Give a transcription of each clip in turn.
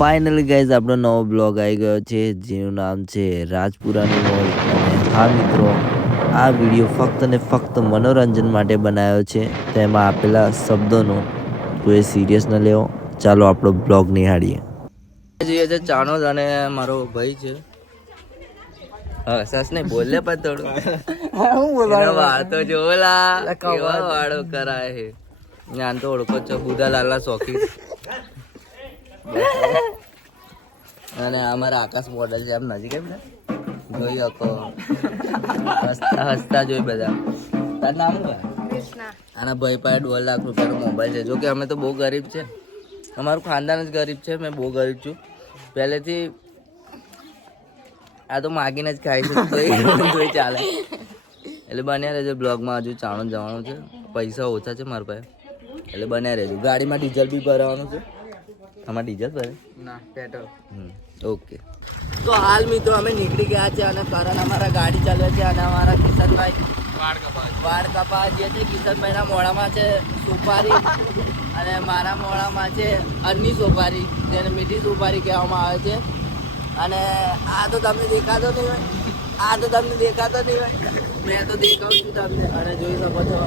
Finally guys આપણો નવો blog આવી ગયો છે જેનું નામ છે રાજપુરાની મોજ. અને હા મિત્રો, આ વિડીયો ફક્ત ને ફક્ત મનોરંજન માટે બનાવ્યો છે. તેમાં આપેલા શબ્દોનો કોઈ સિરિયસ ન લેવો. ચાલો આપણો બ્લોગ નિહાળીએ. જોઈએ છે ચાણોદ અને મારો ભાઈ છે. હા સસ ને બોલે પણ થોડું હું બોલવાનો વાતો જોલા કેવા વાળો કરાય છે. જ્ઞાન તો ઓળખો છો, બુધાલાલના શોખી. અને અમારા આકાશ મોડલ છે. આમ નજીક જોઈ શકો, હસતા હસતા જોઈ બધા. તાર નામ શું? આના ભાઈ પાસે 2 લાખ રૂપિયાનો મોબાઈલ છે. જો કે અમે તો બહુ ગરીબ છે, અમારું ખાનદાન જ ગરીબ છે. મેં બહુ ગરીબ છું પહેલેથી. આ તો માગીને જ ખાઈશું તો ચાલે. એટલે બન્યા રહેજો બ્લોગમાં. હજુ ચાણોદ જવાનું છે, પૈસા ઓછા છે મારા પાસે, એટલે બન્યા રહેજો. ગાડીમાં ડીઝલ બી ભરાવાનું છે. આમાં ડીઝલ ભરે ના પેટ્રોલ. ઓકે. તો હાલ મિત્રો અમે નીકળી ગયા છે અને કરણ અમારા ગાડી ચાલે છે અને અમારા કિશનભાઈ વાળ કપા જે છે. કિશનભાઈના મોઢામાં છે સુપારી અને મારા મોઢામાં છે અન્ની સુપારી, જેને મીઠી સુપારી કહેવામાં આવે છે. અને આ તો તમને દેખાતો નહીં હોય, આ તો તમને દેખાતો નહીં હોય, મેં તો દેખાઉં છું તમને. અને જોઈ શકો છો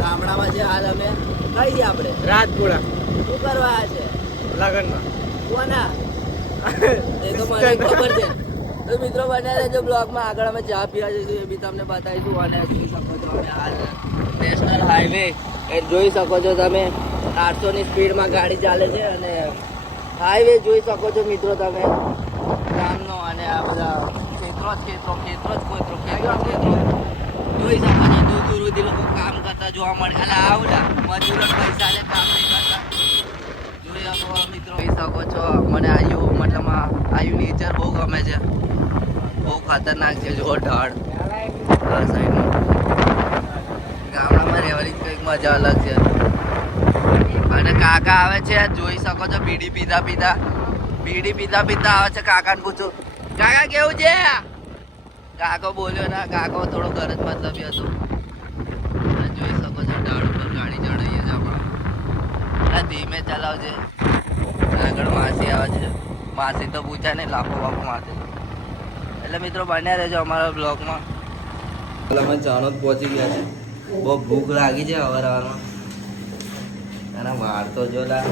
ગામડામાં છે હાલ અમે. કઈ છે આપણે? રાજપુરા. શું કરવા છે? લગનમાં. કોના? એ તો મને ખબર છે. તો મિત્રો બન્યા રહેજો બ્લોગમાં. આગળ અમે ચા પીવા જઈશું, એ બી તમને બતાવીશું. અને જોઈ શકો છો અમે હાલ નેશનલ હાઈવે એ જોઈ શકો છો તમે. 800 ની સ્પીડમાં ગાડી ચાલે છે અને હાઈવે જોઈ શકો છો મિત્રો તમે ગામનો. અને આ બધા ખેતરો જોઈ શકો છો. દૂર દૂર સુધી લોકો કામ કરતા જોવા મળે. એટલે આવડા મજૂરો પૈસા લે, કામ નહીં કરતા. જોઈ શકો મિત્રો, જોઈ શકો છો. મને મતલબ આયુ નેચર બહુ ગમે છે, બહુ ખતરનાક છે. જો ઢાળ સાઈડમાં ગામડામાં રહેવાની કંઈક મજા અલગ છે. અને કાકા આવે છે, જોઈ શકો છો. બીડી પીતા આવે છે. કાકાને પૂછો, કાકા કેવું છે? કાકો બોલ્યો ના, કાકો થોડો ઘર જ મતલબી હતો. જોઈ શકો છો ઢાળ ઉપર ગાડી ચડાવીએ છે હમણાં. ધીમે ચલાવજે, આગળ માસી આવે છે. માસી તો પૂછાય નહીં, લાફો બાફો માસી. એટલે મિત્રો બન્યા રહેજો અમારા બ્લોગમાં. અમે ચાણોદ પહોંચી ગયા છે. બહુ ભૂખ લાગી છે હવારમાં. અને વાળ તો જો લા,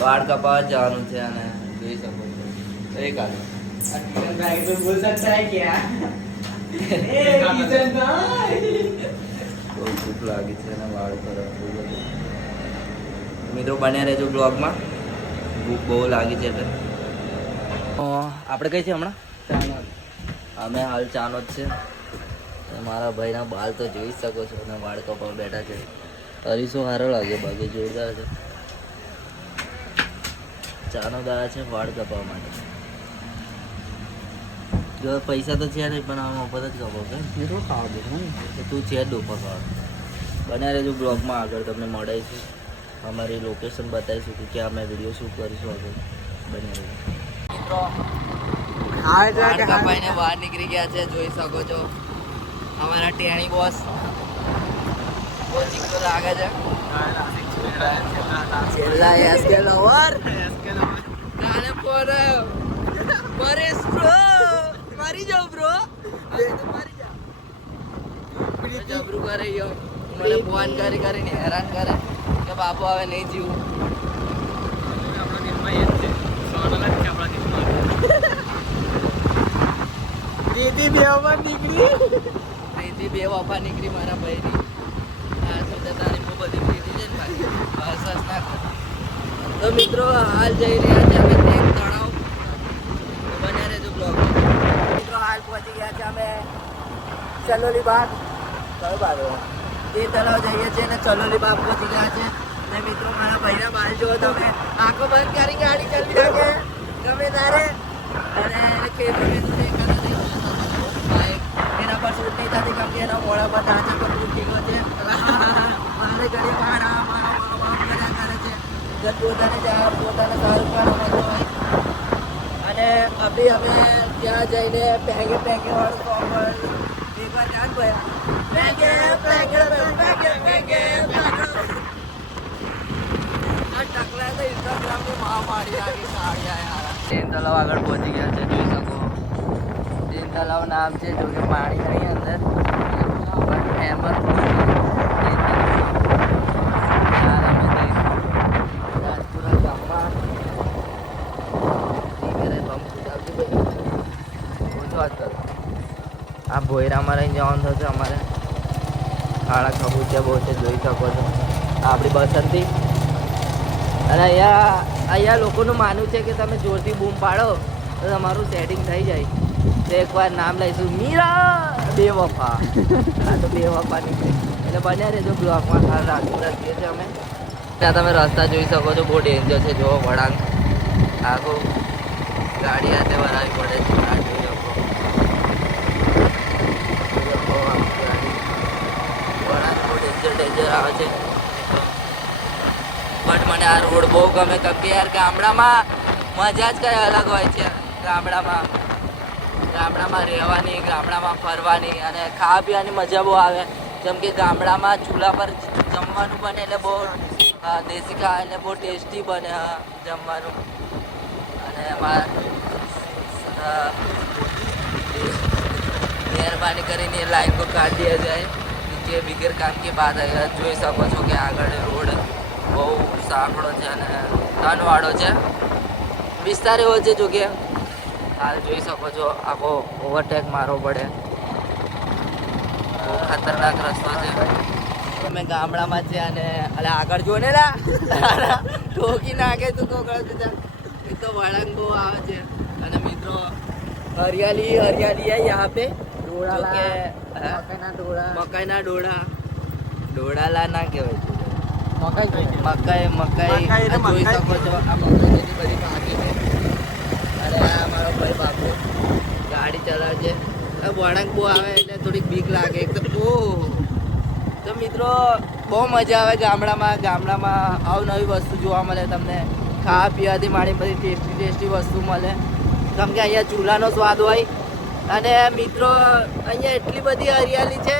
વાળ કપાવા જવાનું છે. અને જોઈ શકો છો એક હાલ બહુ ભૂખ લાગી છે અને વાળ તરફ. મિત્રો બન્યા રહેજો બ્લોગમાં. ભૂખ બહુ લાગી છે એટલે. આપણે કઈ છે હમણાં? ચાણોદ. અમે હાલ ચાણોદ છે. મારા ભાઈના બાલ તો જોઈ શકો છો અને વાળ કપાવા બેઠા છે. અરીસો સારો લાગે, બાકી જોરદાર છે. ચાણોદ આવ્યા છે વાળ કપાવવા માટે. જો પૈસા તો છે નહીં, પણ આમાં મફત જ કપાવ ખાવા દે તું છે ડોફા ખાવા. બન્યા રહેજો બ્લોગમાં. આગળ તમને મળાવીશું, અમારી લોકેશન બતાવીશું કે ક્યાં અમે વિડીયો શૂટ કરીશું. આગળ બન્યા રહેજો. વાળ કપાઈને બહાર નીકળી ગયા છે, જોઈ શકો છો. અમારા ટેણી બોસ બહુ ચીકતો લાગે છે. છેલ્લા એસકે લવર નાને પર પરેશ બ્રો મારી જાવ બ્રો. જબરું કરે યો, મને ફોન કરીને હેરાન કરે કે બાપુ હવે નહીં જીવું. દીદી બે વફા નીકળી મારા ભાઈની. તારી બહુ બધી પ્રીતિ છે ને ભાઈ, હસ ના કર. તો મિત્રો હાલ જઈ રહ્યા છે અમે તેમ તળાવ. બન્યા રહેજો બ્લોગ. મિત્રો હાલ પહોંચી ગયા છે અમે ચલોલી બાગ. કયો બાગ? તે તળાવ જઈએ છીએ અને ચલોલી બાગ પહોંચી ગયા છે. અને મિત્રો મારા ભાઈના બાલ જુઓ તમે, આંખો બંધ કરી ગાડી ચલાવી નાખે ગમે તારે. અને ખેતર એના પર શૂટ નહીં થતી, કેમ કે એના મોડા પર ઢાંચા પર ઠીકો છે. મારે ઘડી પાડા મારા મજા કરે છે. પોતાને સારું કાઢવાનું હોય. અને અભી અમે ત્યાં જઈને પેગે વાળું સોંગ એક વાર જાણ ગયા. ટકલા તો ઇન્સ્ટાગ્રામની મહામારી લાગી. ટ્રેન તલાવ આગળ પહોંચી ગયા છે, જોઈ શકો. ટ્રેન તલાવ નામ છે, જો કે પાણી નહીં અંદર, પણ ફેમસ રાજપુરા ગામમાં આ ભોયરામાં રહીને જવાનું થશે અમારે. ખાડા ખબૂચિયા બહુ છે, જોઈ શકો છો. આપણી બસંતી. અને અહીંયા લોકોનું માનવું છે કે તમે જોરથી બૂમ પાડો તો તમારું સેટિંગ થઈ જાય. તો એકવાર નામ લઈશું મીરા બેવફા. આ તો બેવફા નીકળે. એટલે બન્યા રહેજો બ્લોકમાં. હાલ રાજપુરા જઈએ છીએ અમે. ત્યાં તમે રસ્તા જોઈ શકો છો, બહુ ડેન્જર છે. જો વળાંક આખું ગાડી હાથે વરાવી પડે છે. આ જોઈ શકો. વળાંક બહુ ડેન્જર આવે છે. બટ મને આ રોડ બહુ ગમે, કેમ કે યાર ગામડામાં મજા જ કઈ અલગ હોય છે. ગામડામાં રહેવાની, ગામડામાં ફરવાની અને ખાવા પીવાની મજા બહુ આવે. જેમ કે ગામડામાં ચૂલા પર જમવાનું બને એટલે બહુ દેશી ખાવા એટલે બહુ ટેસ્ટી બને જમવાનું. અને એમાં મહેરબાની કરીને લાઈન को काट दिया जाए. કે બિગર કામ की बात है. જોઈ શકો છો કે આગળ રોડ બહુ સાંકડો છે અને ટર્નવાળો છે. વિસ્તાર એવો છે જો કે હાલ જોઈ શકો છો આખો ઓવરટેક મારવો પડે. બહુ ખતરનાક રસ્તો છે. અમે ગામડામાં છે અને આગળ જો ને ઠોકી નાખે તું તો એ તો વળાંક બહુ આવે છે. અને મિત્રો હરિયાળી હરિયાળી है यहाँ पे. મકાઈના ડોળાલા ના કહેવાય, મકાઈ જોઈ શકો છો. આ મકાઈની બધી પાકી છે. અને આ મારો ભાઈ બાપુ ગાડી ચલાવે છે. વળાંક બહુ આવે એટલે થોડીક બીક લાગે એકદમ. તો મિત્રો બહુ મજા આવે ગામડામાં અવનવી વસ્તુ જોવા મળે તમને. ખાવા પીવાથી માંડી બધી ટેસ્ટી વસ્તુ મળે, કેમ કે અહીંયા ચૂલાનો સ્વાદ હોય. અને મિત્રો અહીંયા એટલી બધી હરિયાળી છે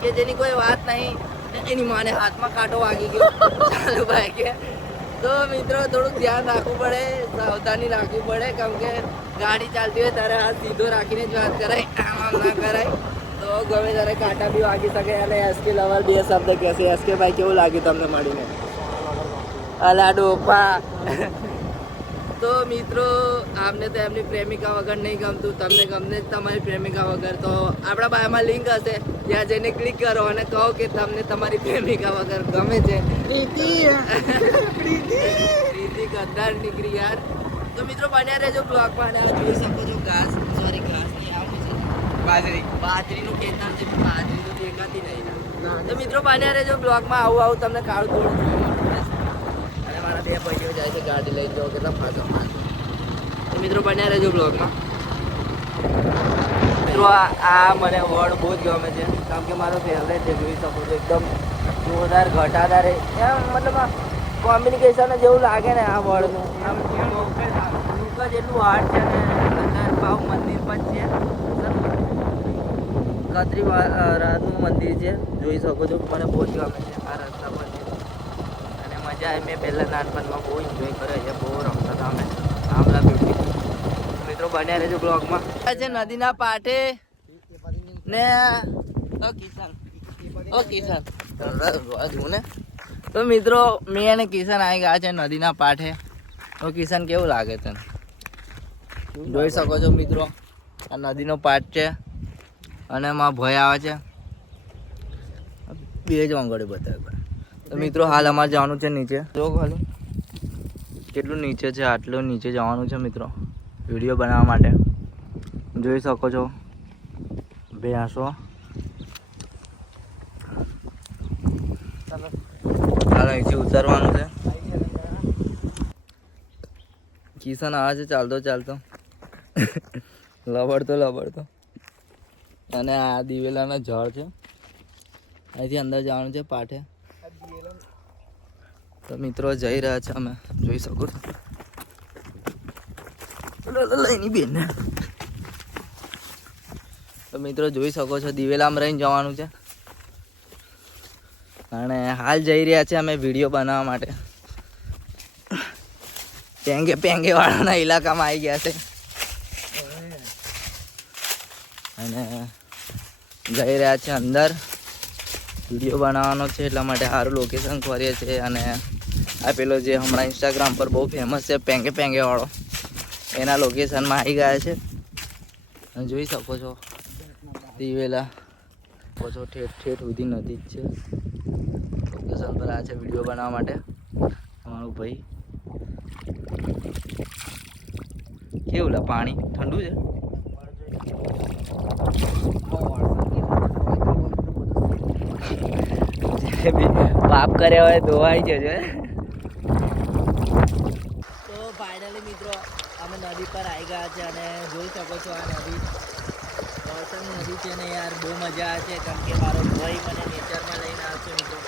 કે જેની કોઈ વાત નહીં. એની માને હાથમાં કાંટો વાગી ગયો ચાલુ ભાઈ કે. તો મિત્રો થોડુંક ધ્યાન રાખવું પડે, સાવધાની રાખવી પડે, કેમ કે ગાડી ચાલતી હોય ત્યારે હાથ સીધો રાખીને જ વાત કરાય, આમ ના કરાય. તો ગમે ત્યારે કાંટા બી વાગી શકે. અને એસકે લવર બે શબ્દ કહેશે. એસકે ભાઈ કેવું લાગ્યું તમને મળીને? અલા ડોપા. તો મિત્રો આમને તો એમની પ્રેમિકા વગર નહીં ગમતું, તમને ગમને જ તમારી પ્રેમિકા વગર. તો આપણા બાયમાં લિંક હશે, ત્યાં જઈને ક્લિક કરો અને કહો કે તમને તમારી પ્રેમિકા વગર ગમે છે. પ્રીતિ ગદ્દાર નીકળી યાર. તો મિત્રો બન્યા રહેજો બ્લોગમાં. અને આ જોઈ શકો છો ઘાસ નહીં આવું છે, બાજરીનું ખેતર છે. બાજરી તો દેખાતી નહીં. તો મિત્રો બન્યા રહેજો બ્લોગમાં. આવું તમને કાળું થોડું જોવા મળશે. અને મારા બે ભાઈઓ જાય છે ગાડી લઈને. જાઓ કેટલા ફાંસો મારે. તો મિત્રો બન્યા રહેજો બ્લોગમાં. મિત્રો આ મને વર્ડ બહુ જ ગમે છે, કેમ કે મારો ફેવરેટ છે. જોઈ શકો છો એકદમ જોરદાર ઘટાદાર. એમ મતલબ કોમ્યુનિકેશન જેવું લાગે ને આ વર્ડનું. આમ લુક જ એટલું હાર્ડ છે ને. અંદર ભાવ મંદિર પણ છે, કત્રીવાળાનું મંદિર છે. જોઈ શકો છો. મને બહુ જ ગમે છે આ રસ્તા પર. અને મજા આવે. મેં પહેલાં નાનપણમાં બહુ એન્જોય કર્યો છે, બહુ રમતા હતા અમે આમલા બ્યુટી. મિત્રો બન્યા રહેજો બ્લોગમાં. છે નદીના પાઠે ને કિશન ને. તો મિત્રો મેં અને કિશન આવી ગયા છે નદીના પાઠે. તો કિશન કેવું લાગે તને? જોઈ શકો છો મિત્રો આ નદીનો પાઠ છે અને એમાં ભય આવે છે. બે જ વાંગડે બતાવે. તો મિત્રો હાલ અમારે જવાનું છે નીચે. જો ખાલી કેટલું નીચે છે, આટલું નીચે જવાનું છે મિત્રો વિડીયો બનાવવા માટે. જોઈ શકો છો ભેંસો. હાલ અહીંથી ઉતરવાનું છે. કિશન આવે છે ચાલતો લબડતો. અને આ દિવેલાના ઝાડ છે. અહીંથી અંદર જવાનું છે પાઠે. તો મિત્રો જઈ રહ્યા છે અમે. જોઈ શકો છો લઈની બેન. તો મિત્રો જોઈ શકો છો દિવેલામાં રહીને જવાનું છે. અને હાલ જઈ રહ્યા છે અમે વિડીયો બનાવવા માટે. પેંગે વાળાના ઇલાકામાં આવી ગયા છે અને જઈ રહ્યા છે અંદર. વિડીયો બનાવવાનો છે એટલા માટે સારું લોકેશન ખોરીએ છીએ. અને આ પેલો જે હમણાં ઇન્સ્ટાગ્રામ પર બહુ ફેમસ છે પેંગે વાળો, એના લોકેશનમાં આવી ગયા છે. અને જોઈ શકો છો દિવેલા છો ઠેઠ સુધી નદી જ છે. લોકેશન પર આ છે વિડીયો બનાવવા માટે અમારો ભાઈ. કેવું લા પાણી ઠંડુ છે? પાપ કર્યા હોય ધોવાઈ જજો. તો ફાઇનલી મિત્રો અમે નદી પર આવી ગયા છે અને જોઈ શકો છો આ નદી વરસાદની નદી છે ને યાર બહુ મજા આવે છે. કારણ કે મારો ભાઈ મને નેચરમાં લઈને આવશે મિત્રો.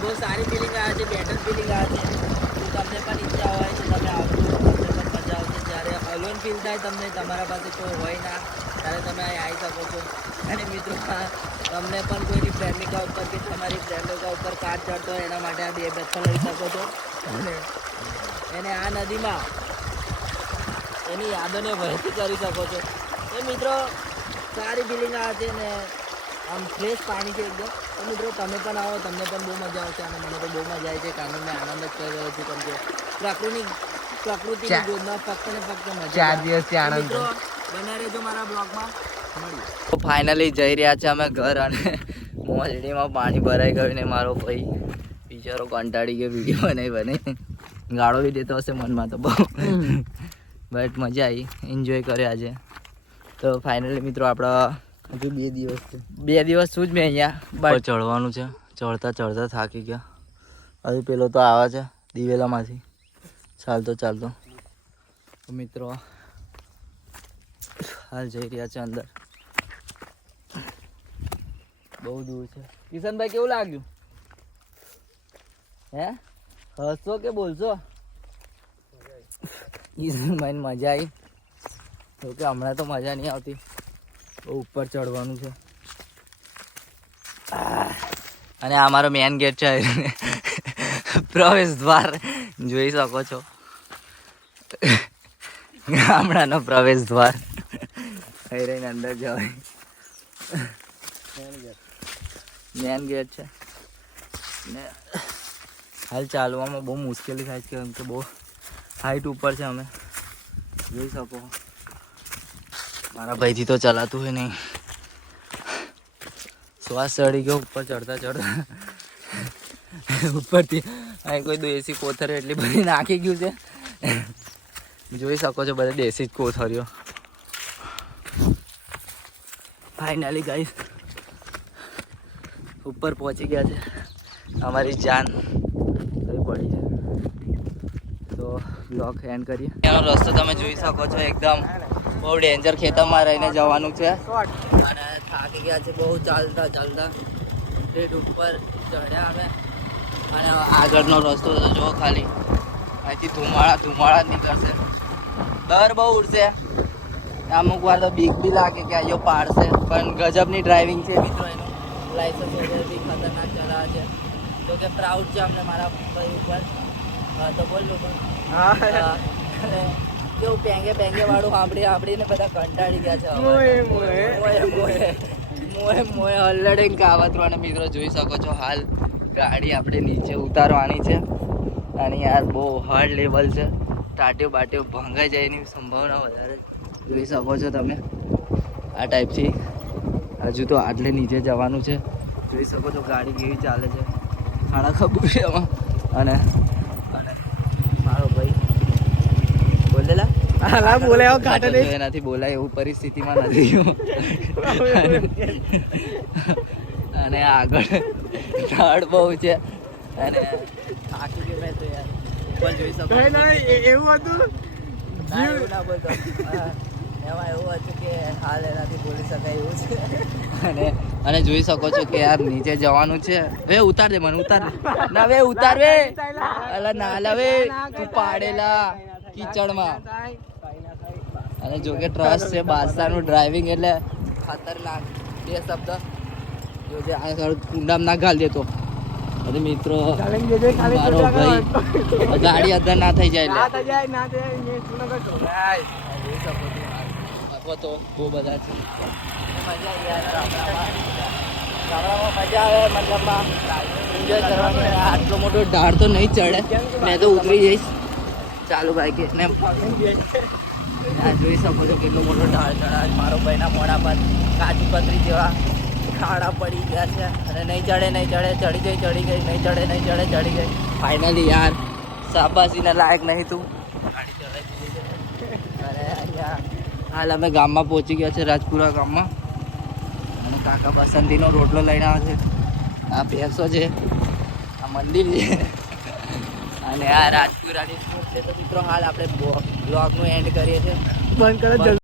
બહુ સારી ફિલિંગ આવે છે, બેટર ફિલિંગ આવે છે. તો તમને પણ ઈચ્છા હોય તો તમે આવજો, તમને પણ મજા આવશે. જ્યારે અલોન ફીલ થાય તમને, તમારા પાસે કોઈ હોય ના, ત્યારે તમે અહીં આવી શકો છો. અને મિત્રો તમને પણ કોઈની પ્રેમિકા ઉપર કે તમારી પ્રેમિકા ઉપર કાચ ચડતો હોય એના માટે આ બે બેઠો લઈ શકો છો. અને એને આ નદીમાં એની યાદોને વહેતી કરી શકો છો. એ મિત્રો સારી ફિલિંગ આવે છે ને આમ ફ્રેશ પાણી છે એકદમ. તો મિત્રો તમે પણ આવો, તમને પણ બહુ મજા આવશે. અને મને તો બહુ મજા આવી છે કારણ કે મેં આનંદ જ કરી રહ્યો છું. કેમ કે પ્રકૃતિની ગોદમાં ફક્ત ને ફક્ત મજા. 4 દિવસથી આનંદ. મિત્રો બન્યા રહેજો મારા બ્લોગમાં. તો ફાઇનલી જઈ રહ્યા છે અમે ઘર. અને મોજડીમાં પાણી ભરાઈ ગયું ને મારો ભાઈ બિચારો કંટાળી ગયો વિડીયો બને ગાળો બી દેતો હશે મનમાં તો બહુ. બટ મજા આવી, એન્જોય કર્યો આજે. તો ફાઇનલી મિત્રો આપણા હજુ 2 દિવસ છે. 2 દિવસ શું જ મેં અહીંયા ચડવાનું છે. ચડતા થાકી ગયા. હજુ પેલો તો આવે છે દિવેલામાંથી ચાલતો તો મિત્રો હાલ જઈ રહ્યા છે અંદર. બહુ દૂર છે. કિશનભાઈ કેવું લાગ્યું? હે હસશો કે બોલશો? કિશનભાઈ મજા આવી. તો કે હમણાં તો મજા નહીં આવતી, બહુ ઉપર ચડવાનું છે. અને આ મારો મેન ગેટ છે, પ્રવેશ દ્વાર જોઈ શકો છો. ગામડાનો પ્રવેશ દ્વાર રહીને અંદર જવાય. મેન ગેટ છે ને હાલ ચાલવામાં બહુ મુશ્કેલી થાય છે કેમ કે બહુ હાઈટ ઉપર છે. અમે જોઈ શકો મારા ભાઈથી તો ચલાતું હોય નહીં. શ્વાસ ચડી ગયો ઉપર ચડતા ઉપરથી અહીં કોઈ દેશી કોથર એટલી બધી નાખી ગયું છે. જોઈ શકો છો બધા દેશી જ કોથરીઓ. ફાઇનલી ગાઈસ ઉપર પહોંચી ગયા છે. અમારી જાન પડી છે. તો બ્લોગ એન્ડ કરીએ. એનો રસ્તો તમે જોઈ શકો છો, એકદમ બહુ ડેન્જર ખેતરમાં રહીને જવાનું છે. અને થાકી ગયા છે બહુ ચાલતા ટ્રેડ ઉપર ચડ્યા અમે. અને આગળનો રસ્તો તો જો ખાલી અહીંથી ધુમાડા નીકળશે. ડર બહુ ઉડશે. અમુક વાર તો બીક બી લાગે કે આયો પાડશે, પણ ગજબની ડ્રાઇવિંગ છે મિત્રો. એનું લાઇસન્સ વગેરે બી ખતરનાક ચલાવે છે. તો કે પ્રાઉડ છે અમને મારા ભાઈ ઉપર. તો બોલું કેવું પેંગે વાળું સાંભળીને બધા કંટાળી ગયા છે. મોએ હલ્લડીને કાવતરો. અને મિત્રો જોઈ શકો છો હાલ ગાડી આપણે નીચે ઉતારવાની છે. અને યાર બહુ હાર્ડ લેવલ છે. ટાટીઓ બાટીઓ ભાંગાઈ જાય એની સંભાવના વધારે જોઈ શકો છો તમે. આ ટાઈપથી હજુ તો આટલે નીચે જવાનું છે. જોઈ શકો છો ગાડી કેવી ચાલે છે. ખાડા ખબું છે એમાં. અને મારો ભાઈ બોલેલા એનાથી બોલાય એવું પરિસ્થિતિમાં નથી. અને આગળ ઢાળ બહુ છે. અને થાકી ગયો મેં તો યાર. ઉપર જોઈ શકો એવું હતું ના, એવું ના બોલતો. એમાં એવું હતું કે હાલ એનાથી બોલી શકાય એવું છે. અને જોઈ શકો છો કે યાર નીચે જવાનું છે. હવે ઉતાર દે મને, ઉતાર દે ના હવે ઉતાર વે. અલા ના લવે તું પાડેલા કીચડમાં. અને જો કે ટ્રસ્ટ છે બાદશાહનું ડ્રાઇવિંગ એટલે ખતરનાક. બે શબ્દ જો કે આ કુંડામાં ના ગાલ દેતો અરે મિત્રો મારો ભાઈ ગાડી અગર ના થઈ જાય બાપો તો બહુ બધા છે મજા આવે મતલબમાં એન્જોય કરવાની આટલો મોટો ઢાળ તો નહીં ચડે મેં તો ઉતરી જઈશ ચાલુ ભાઈ કે ને જોઈ શકો છો કેટલો મોટો ઢાળ ચડાવે મારો ભાઈના મોઢા પર કાજુ કતરી જેવા ખાડા પડી ગયા છે અને નહીં ચડે ચડી ગઈ નહીં ચડે ચડી ગઈ ફાઇનલી યાર શાબાશીના લાયક નહીં તું ગાડી ચડાવી અરે અહીંયા હાલ અમે ગામમાં પહોંચી ગયા છે રાજપુરા ગામમાં અને કાકા બસંતીનો રોટલો લઈને આવે છે આ ભેંસો છે આ મંદિર છે અને આ રાજપુરાની સ્કૂલ છે તો મિત્રો હાલ આપણે બ્લોગનું એન્ડ કરીએ છીએ બંધ કરો